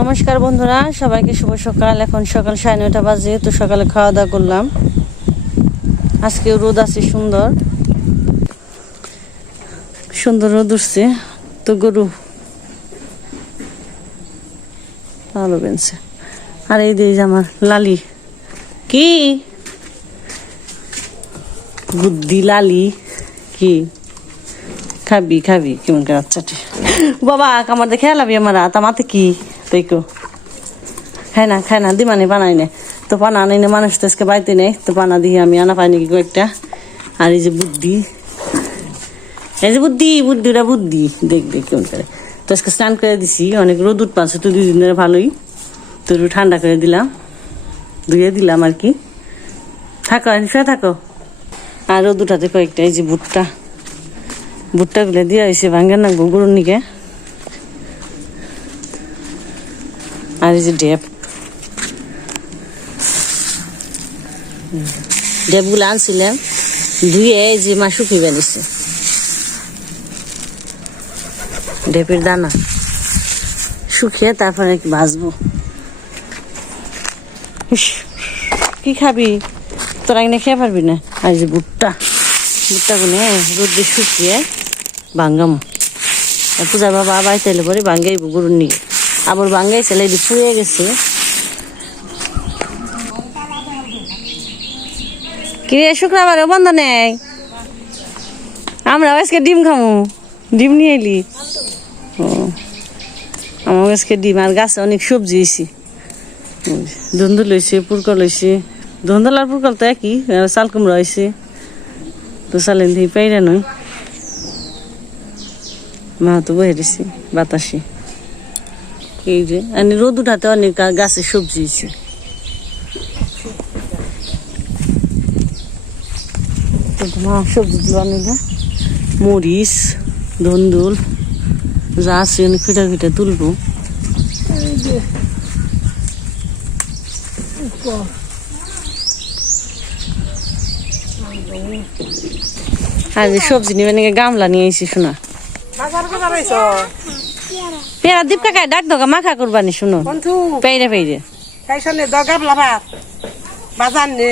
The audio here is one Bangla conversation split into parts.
নমস্কার বন্ধুরা, সবাইকে শুভ সকাল। এখন সকাল সাড়ে নয়টা বাজে, তো সকালে খাওয়া দাওয়া করলাম। আজকে রোদ আছে, সুন্দর। সুন্দর রোদ উঠছে, তো গরু ভালো বেনছে আর এই দিয়ে আমার লালি। কি? বুদ্ধি লালি। কি? খাবি খাবি, কেমন করে বাবা আমার দেখে লাবি আমার হাত আমাতে কি? কো খাই না খাই না দিমানি বানাই নে তো পানা আনাই না মানুষ তো আজকে বাড়িতে নেই তো পানা দিয়ে আমি আনা পাইনি কি কয়েকটা আর এই যে বুদ্ধি এই যে বুদ্ধি বুদ্ধিটা বুদ্ধি দেখ দেখ কেমন করে তো আজকে স্নান করে দিছি অনেক রোদ উঠ তো দুই দিন ধরে ভালোই তো একটু ঠান্ডা করে দিলাম ধুয়ে দিলাম আর কি থাকো শুয়ে থাকো আর রোদ উঠাতে কয়েকটা এই যে ভুট্টা ভুট্টাগুলো দিয়ে হয়েছে ভাঙ্গা না গরুর নিকে আর এই যে ডেপ ডেপগুলো আনছিলাম। ধুয়ে এই যে মা শুকিয়ে বেরিয়েছে ডেপের দানা। শুকিয়ে তারপরে ভাজবো। কি খাবি? তোরা এখানে খেয়ে পারবি না? আর যে ভুট্টা। ভুট্টাগুলো রোদে শুকিয়ে ভাঙ্গাম। পূজা বাবা আবার তেলে পরে ভাঙ্গাই গরুর নিয়ে। আবার ভাঙ্গাই ছেলে পুড়ে গেছে। কিরে শুক্রবারে বন্ধ নেই? আমরা আজকে ডিম খামু। ডিম নিয়ে এলি? ও আমার আজকে ডিম আর গাছে অনেক সবজি হয়েছি ধুন্দুল লইছে পুরকল লইছে ধুন্দুল আর পুরকল তো একই চাল কুমড়া হয়েছে তো চালেন দিয়ে পাইরা নয়। মা তো বহে দিছি বাতাসে। এই যে আর রোদ উঠাতে অনেক গাছে সবজি হয়েছে। সবজি দিল অনেক মরিচ, ধন্দুল, যা আছে অনেক ফিটা ফিটা তুলবো। আর সবজি নিবে গামলা নিয়ে এসে শোনা। পেয়ারা দীপ কাকায় ডাক দোকা মাখা করবানি শুনো। বন্ধু। পেইরে পেইরে। তাইছনে দগাব লাভার বাজার নে।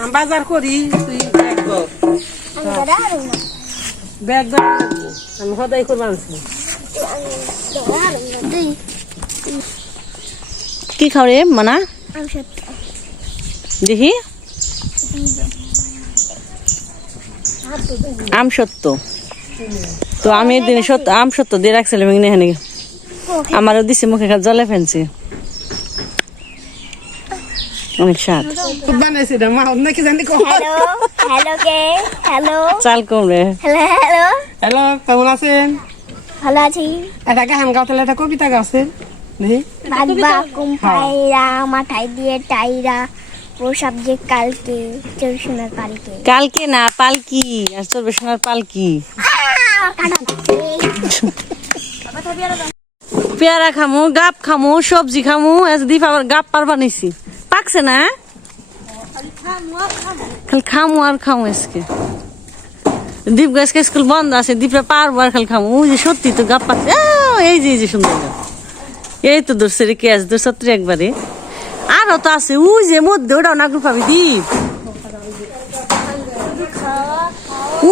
আমি বাজার করি তুই ব্যাগ দর ব্যাগ দর আমি সদাই করবা আনছি। কি খাও রে মানা? দেখি আম সত্য। তো আমি একদিন সত্য আম সত্য দিয়ে রাখছিলাম এখানে এখানে। আমারও দিছে মুখে খা জলে ফেলছে। অনেক স্বাদ। খুব বানাইছি না মা নাকি জানি কো হ্যালো হ্যালো কে? হ্যালো। চাল কম রে। হ্যালো কেমন আছেন? ভালো আছি। এটা গান গাওতে একটা কবিতা গাছেন কুম্পাইরা মাথায় দিয়ে টাইরা প্রসাব যে কালকে চৌষণার কালকে কালকে না পালকি আর চলবে সোনার পালকি। পেয়ারা খামু, গাপ খামু, সবজি খামু দীপ গাপ পার বানাইছি। পাকছে না? খালি খামু আর খামু আজকে দীপ গাছকে স্কুল বন্ধ আছে, দীপরা পারব আর খালি খামু। ওই যে সত্যি তো গাপ পাচ্ছে। এই যে এই যে সুন্দর এই তো ধরছে রে কেস ধরছে তো একবারে। আরও তো আছে, ওই যে মধ্যে, ওটাও নাগর পাবি, দীপ।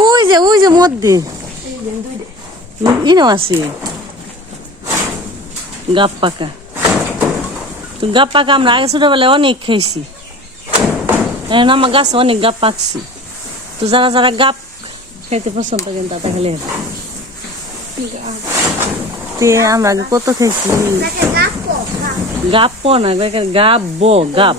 ওই যে ওই যে মধ্যে। ইনো আছে গাপ পাকা তো গাপ পাকা আমরা আগে ছোটবেলায় অনেক খাইছি। এখন আমার গাছে অনেক গাপ পাকছি। তো যারা যারা গাপ খাইতে পছন্দ করেন তারা খেলে তে আমরা কত খাইছি? গাপ না গাপ বো গাপ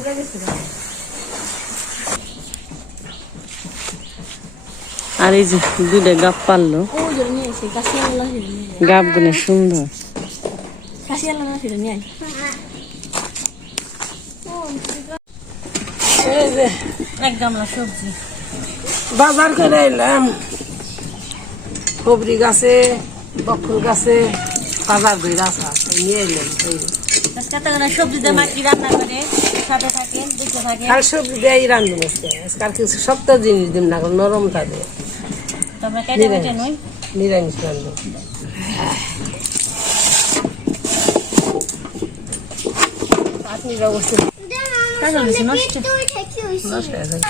আর এই যে দুইটা গাপ পারল। গাপগুলো সুন্দর বাজার করে এলাম। কবরি গাছে, বকুল গাছে, বাজার করে আছে, নিয়ে এলাম। সবজি দিয়ে রান্না করে সাথে থাকেন দেখতে থাকেন কিছু সপ্তাহ জিনিস দিন না, নরম থাকে। তবে কেটে কেটে নই। নিরামিষ নিবা বসে নষ্ট। নষ্ট হয়ে যায়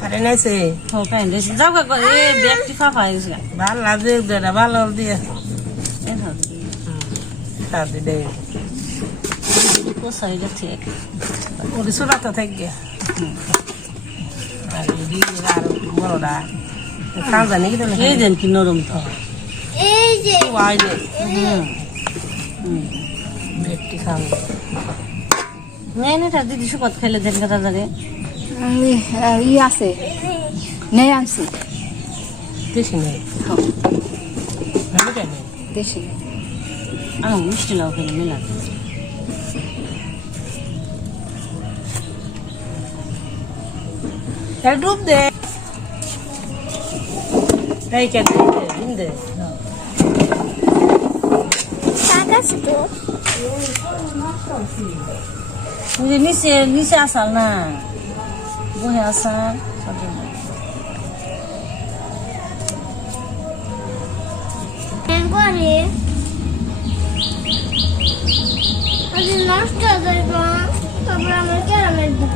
কারেন্ট আছে হো কাইন্ড যাও গা এ ব্যাগটি ফাফা হয়েছে ভালো লাগে দেড়া ভালো দিয়ে। ভাবি তাদের দেয় কোসাই যাচ্ছে ওরে ছোটাতে থাকবে আর বড়রা এই দেন কি নরম তো। এই যে। আইলে হুম। ব্যক্তি খাব। নেই না তার দিদি সুপাত খেলে দেন কথা ধরে ই আছে। নেই আনছি। বেশি নেই। দেশি আমার মিষ্টি লাউ খেলে মেলা ডুব দে। তাই কেন ডিম দে শাক আছে তো ওই যে নিচে নিচে আসাল না বহে আসাল করে যদি নষ্ট হয়ে যাইব তারপর আমার ক্যারামেল দিব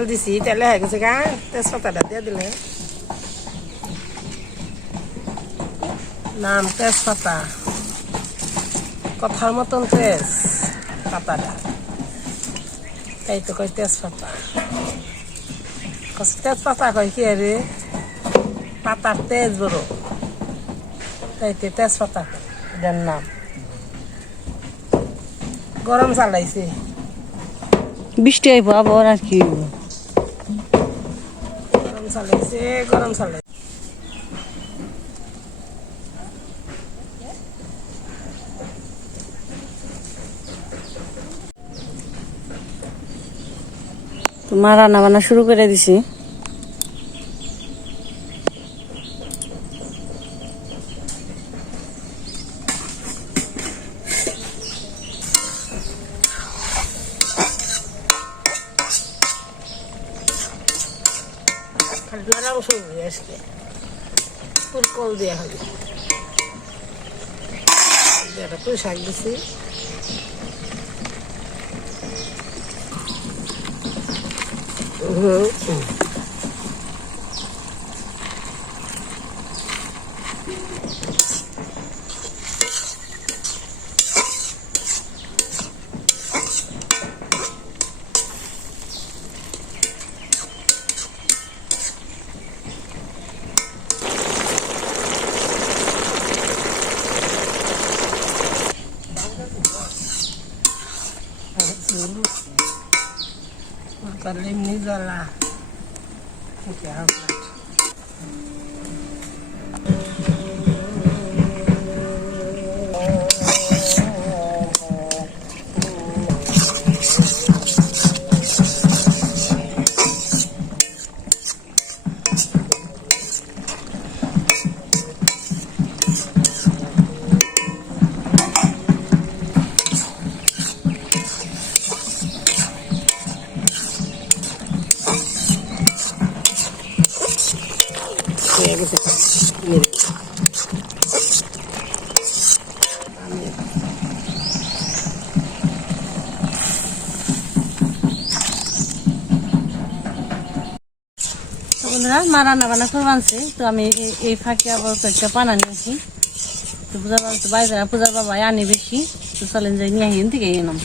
তেল দিছি, তেলে হয়ে গেছে গা তেজপাতাটা দিয়ে দিলে। নাম তেজপাতা। কথার মতন তেজ পাতাটা তাই তো কই তেজপাতা। তেজপাতা কয় কি আরে পাতার তেজ বড় তাই তো তেজপাতা এটার নাম। গরম চালাইছে। বৃষ্টি আইব আবার আর কি গরম তোমার রান্না বান্না শুরু করে দিছি। নরম সবজি আজকে ফুলকল দেওয়া হবে একটা তো শাক দিছি। giờ là một cái hạt তো বন্ধুরা মা রান্না বান্না করে আনছে তো আমি এই- ফাঁকে আবার কয়েকটা পানা নিয়েছি তো পূজার বাবা তো বাইরে পূজার বাবা আনি বেশি তো চলেন যাই নিয়ে আহিন থেকে এলাম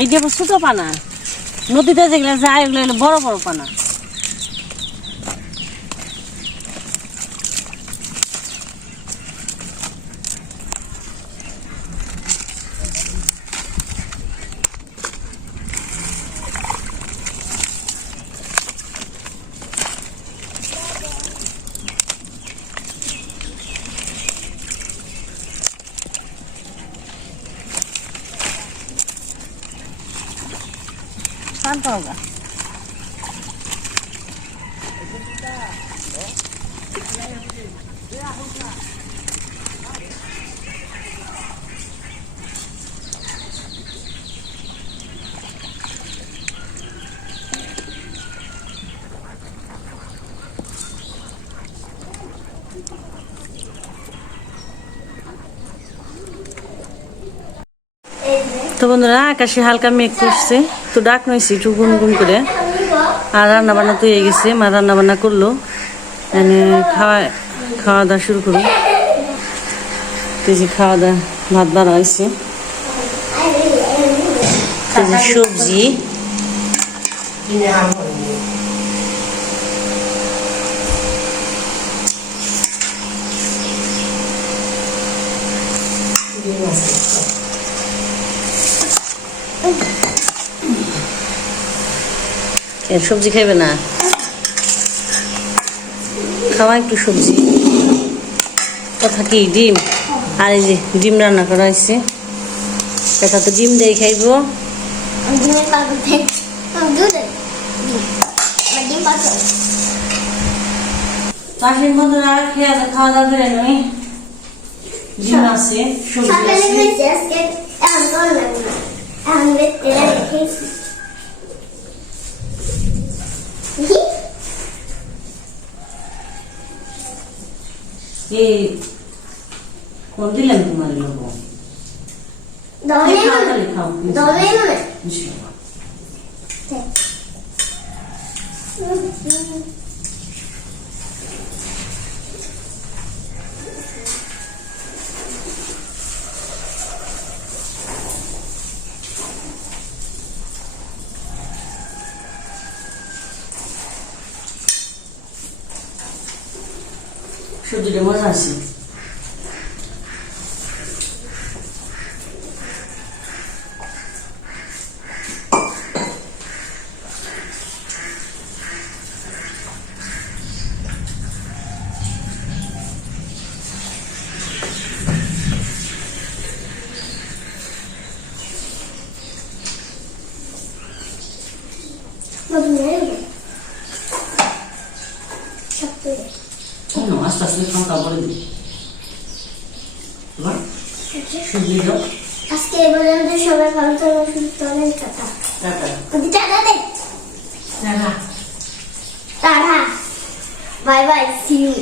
এই দিয়ে সুতো পানা। নদীতে যেগুলো যায় এগুলো বড় বড় পানা। শান্ত হোগা তো বন্ধুরা আকাশে হালকা মেঘ করছে। তো ডাক নইছি একটু গুনগুন করে। আর রান্না বান্না তো হয়ে গেছে, মা রান্না বান্না করল। মানে খাওয়া খাওয়া দাওয়া শুরু করুন তো খাওয়া দাওয়া ভাত বানা হয়েছে। সবজি। কিনে আম হয়নি এ, সবজি খাইবে না? খাওয়া একটু সবজি। কথা কি, ডিম? আর এই যে ডিম রান্না করা হয়েছে। এটা তো ডিম দিয়ে খাইবো। পছন্দ পাশের বন্ধুরা খেয়ে খাওয়া দাওয়া করে নই। ডিম আছে, সবজি আছে। খেয়েছি আজকে এখন কোন লাগবে না এখন বেতে খেয়েছি এই কোন দিলাম তোমার লোক দমে খাও মনে তাহলে খাও দমে আস্তে সংখ্যা বলে দিই। তারা আজকে এ পর্যন্ত সবাই ভালো থাকবেন সুস্থ হবেন টাটা। টাটা। টাটা দে। Tata. Tata. Bye bye see you